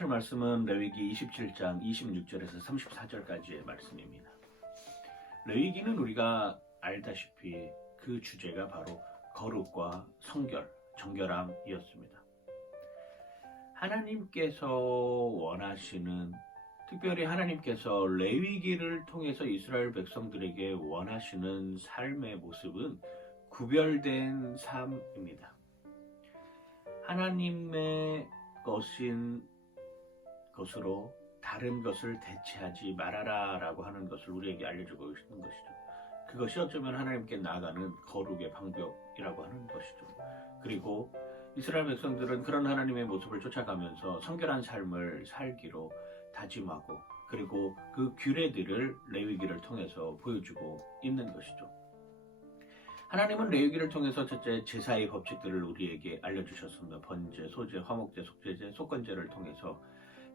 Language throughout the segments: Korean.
하실 말씀은 레위기 27장 26절에서 34절까지의 말씀입니다. 레위기는 우리가 알다시피 그 주제가 바로 거룩과 성결, 정결함이었습니다. 하나님께서 원하시는 특별히 하나님께서 레위기를 통해서 이스라엘 백성들에게 원하시는 삶의 모습은 구별된 삶입니다. 하나님의 것인 것으로 다른 것을 대체하지 말아라 라고 하는 것을 우리에게 알려주고 있는 것이죠. 그것이 어쩌면 하나님께 나아가는 거룩의 방법이라고 하는 것이죠. 그리고 이스라엘 백성들은 그런 하나님의 모습을 쫓아가면서 성결한 삶을 살기로 다짐하고 그리고 그 규례들을 레위기를 통해서 보여주고 있는 것이죠. 하나님은 레위기를 통해서 첫째 제사의 법칙들을 우리에게 알려주셨습니다. 번제, 소제, 화목제, 속죄제, 속건제를 통해서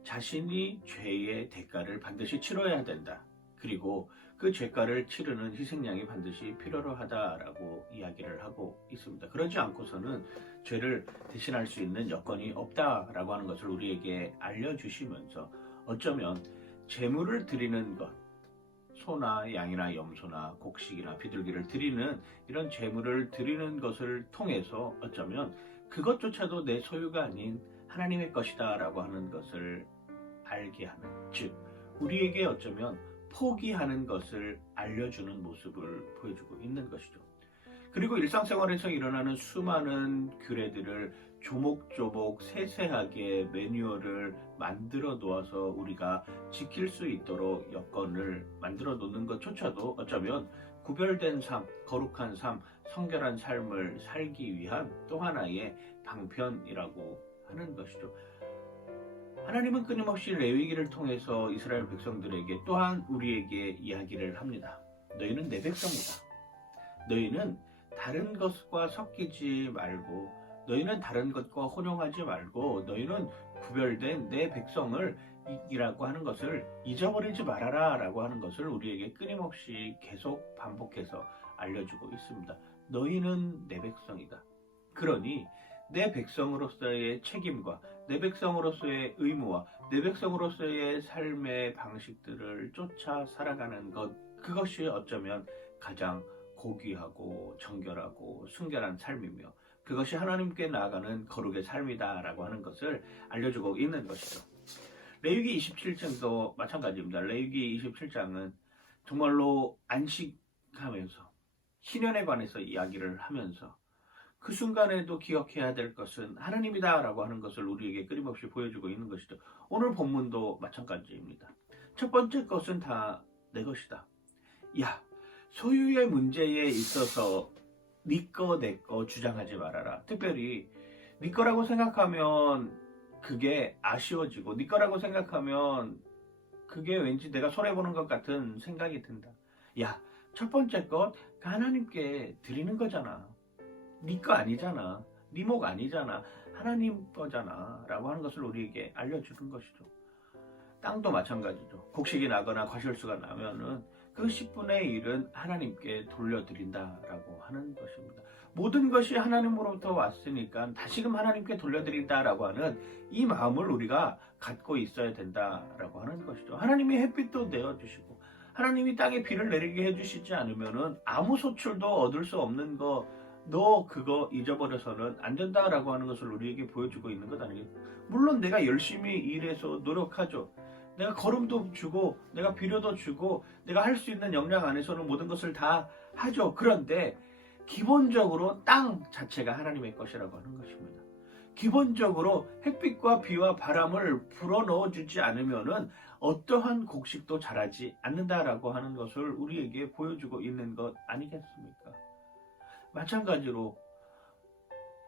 자신이 죄의 대가를 반드시 치러야 된다. 그리고 그 죄가를 치르는 희생양이 반드시 필요로 하다라고 이야기를 하고 있습니다. 그러지 않고서는 죄를 대신할 수 있는 여건이 없다라고 하는 것을 우리에게 알려주시면서 어쩌면 재물을 드리는 것, 소나 양이나 염소나 곡식이나 비둘기를 드리는 이런 재물을 드리는 것을 통해서 어쩌면 그것조차도 내 소유가 아닌 하나님의 것이다라고 하는 것을 알게 하는 즉 우리에게 어쩌면 포기하는 것을 알려주는 모습을 보여주고 있는 것이죠. 그리고 일상생활에서 일어나는 수많은 규례들을 조목조목 세세하게 매뉴얼을 만들어 놓아서 우리가 지킬 수 있도록 여건을 만들어 놓는 것조차도 어쩌면 구별된 삶, 거룩한 삶, 성결한 삶을 살기 위한 또 하나의 방편이라고 하는 것이죠. 하나님은 끊임없이 레위기를 통해서 이스라엘 백성들에게 또한 우리에게 이야기를 합니다. 너희는 내 백성이다. 너희는 다른 것과 섞이지 말고 너희는 다른 것과 혼용하지 말고 너희는 구별된 내 백성을 이라고 하는 것을 잊어버리지 말아라 라고 하는 것을 우리에게 끊임없이 계속 반복해서 알려주고 있습니다. 너희는 내 백성이다. 그러니 내 백성으로서의 책임과 내 백성으로서의 의무와 내 백성으로서의 삶의 방식들을 쫓아 살아가는 것 그것이 어쩌면 가장 고귀하고 정결하고 순결한 삶이며 그것이 하나님께 나아가는 거룩의 삶이다라고 하는 것을 알려주고 있는 것이죠. 레위기 27장도 마찬가지입니다. 레위기 27장은 정말로 안식하면서 신년에 관해서 이야기를 하면서 그 순간에도 기억해야 될 것은 하나님이다라고 하는 것을 우리에게 끊임없이 보여주고 있는 것이죠. 오늘 본문도 마찬가지입니다. 첫 번째 것은 다 내 것이다. 야, 소유의 문제에 있어서 네 거, 내 거 주장하지 말아라. 특별히 네 거라고 생각하면 그게 아쉬워지고 네 거라고 생각하면 그게 왠지 내가 손해보는 것 같은 생각이 든다. 야, 첫 번째 것 하나님께 드리는 거잖아. 네 거 아니잖아. 네목 아니잖아. 하나님 거잖아. 라고 하는 것을 우리에게 알려주는 것이죠. 땅도 마찬가지죠. 곡식이 나거나 과실수가 나면은 그 10분의 1은 하나님께 돌려드린다라고 하는 것입니다. 모든 것이 하나님으로부터 왔으니까 다시금 하나님께 돌려드린다라고 하는 이 마음을 우리가 갖고 있어야 된다라고 하는 것이죠. 하나님이 햇빛도 내어주시고 하나님이 땅에 비를 내리게 해주시지 않으면은 아무 소출도 얻을 수 없는 거 너 그거 잊어버려서는 안 된다라고 하는 것을 우리에게 보여주고 있는 것 아니겠어요? 물론 내가 열심히 일해서 노력하죠. 내가 걸음도 주고 내가 비료도 주고 내가 할 수 있는 역량 안에서는 모든 것을 다 하죠. 그런데 기본적으로 땅 자체가 하나님의 것이라고 하는 것입니다. 기본적으로 햇빛과 비와 바람을 불어넣어 주지 않으면은 어떠한 곡식도 자라지 않는다라고 하는 것을 우리에게 보여주고 있는 것 아니겠습니까? 마찬가지로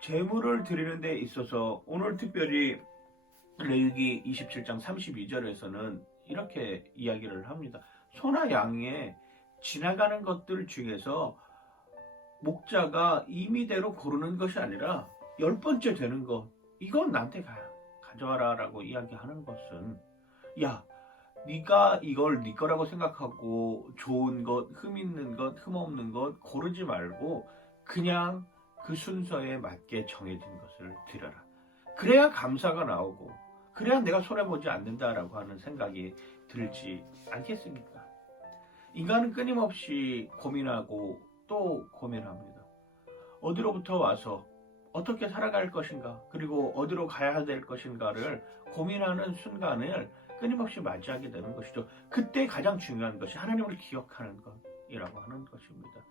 재물을 드리는 데 있어서 오늘 특별히 레위기 27장 32절에서는 이렇게 이야기를 합니다. 소나 양에 지나가는 것들 중에서 목자가 임의대로 고르는 것이 아니라 열 번째 되는 것 이건 나한테 가, 가져와라 라고 이야기하는 것은 야 네가 이걸 네 거라고 생각하고 좋은 것, 흠 있는 것, 흠 없는 것 고르지 말고 그냥 그 순서에 맞게 정해진 것을 드려라. 그래야 감사가 나오고 그래야 내가 손해보지 않는다라고 하는 생각이 들지 않겠습니까? 인간은 끊임없이 고민하고 또 고민합니다. 어디로부터 와서 어떻게 살아갈 것인가, 그리고 어디로 가야 될 것인가를 고민하는 순간을 끊임없이 맞이하게 되는 것이죠. 그때 가장 중요한 것이 하나님을 기억하는 것이라고 하는 것입니다.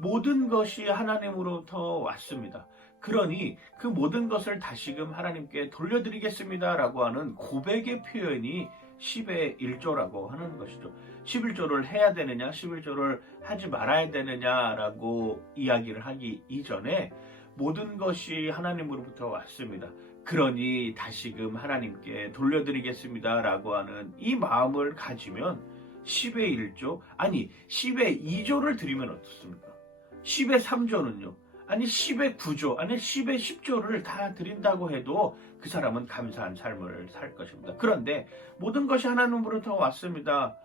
모든 것이 하나님으로부터 왔습니다. 그러니 그 모든 것을 다시금 하나님께 돌려드리겠습니다 라고 하는 고백의 표현이 10의 1조라고 하는 것이죠. 11조를 해야 되느냐, 11조를 하지 말아야 되느냐라고 이야기를 하기 이전에 모든 것이 하나님으로부터 왔습니다. 그러니 다시금 하나님께 돌려드리겠습니다 라고 하는 이 마음을 가지면 10의 1조, 아니 10의 2조를 드리면 어떻습니까? 10의 3조는요. 아니 10의 9조, 아니 10의 10조를 다 드린다고 해도 그 사람은 감사한 삶을 살 것입니다. 그런데 모든 것이 하나님으로부터 왔습니다.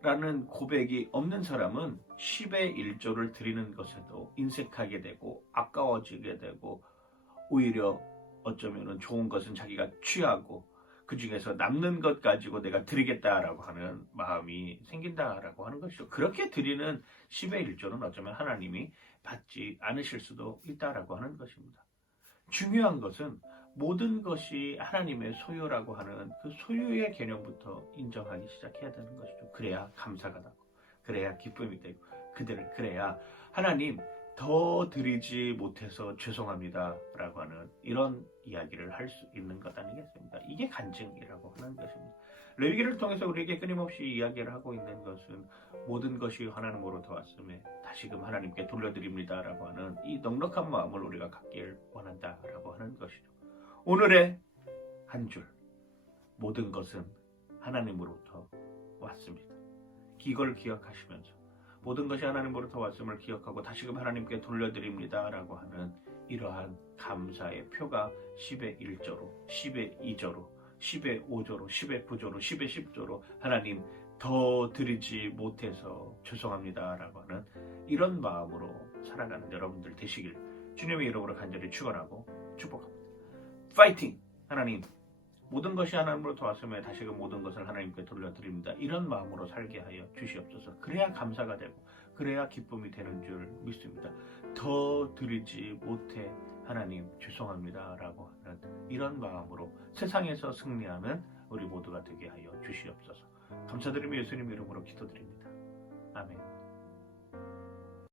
라는 고백이 없는 사람은 10의 1조를 드리는 것에도 인색하게 되고 아까워지게 되고 오히려 어쩌면 좋은 것은 자기가 취하고 그 중에서 남는 것 가지고 내가 드리겠다라고 하는 마음이 생긴다라고 하는 것이죠. 그렇게 드리는 10의 1조는 어쩌면 하나님이 받지 않으실 수도 있다라고 하는 것입니다. 중요한 것은 모든 것이 하나님의 소유라고 하는 그 소유의 개념부터 인정하기 시작해야 되는 것이죠. 그래야 감사가 나고, 그래야 기쁨이 되고, 그들을 그래야 하나님 더 드리지 못해서 죄송합니다 라고 하는 이런 이야기를 할 수 있는 것 아니겠습니까? 이게 간증이라고 하는 것입니다. 레위기를 통해서 우리에게 끊임없이 이야기를 하고 있는 것은 모든 것이 하나님으로부터 왔음에 다시금 하나님께 돌려드립니다 라고 하는 이 넉넉한 마음을 우리가 갖길 원한다 라고 하는 것이죠. 오늘의 한 줄 모든 것은 하나님으로부터 왔습니다. 이걸 기억하시면서 모든 것이 하나님으로부터 왔음을 기억하고 다시금 하나님께 돌려드립니다 라고 하는 이러한 감사의 표가 10의 1조로, 10의 2조로, 10의 5조로, 10의 9조로, 10의 10조로 하나님 더 드리지 못해서 죄송합니다 라고 하는 이런 마음으로 살아가는 여러분들 되시길 주님의 이름으로 간절히 축원하고 축복합니다. 파이팅! 하나님 모든 것이 하나님으로부터 왔음에 다시금 모든 것을 하나님께 돌려드립니다. 이런 마음으로 살게 하여 주시옵소서. 그래야 감사가 되고 그래야 기쁨이 되는 줄 믿습니다. 더 드리지 못해 하나님 죄송합니다라고 하는 이런 마음으로 세상에서 승리하는 우리 모두가 되게 하여 주시옵소서. 감사드리며 예수님 이름으로 기도드립니다. 아멘.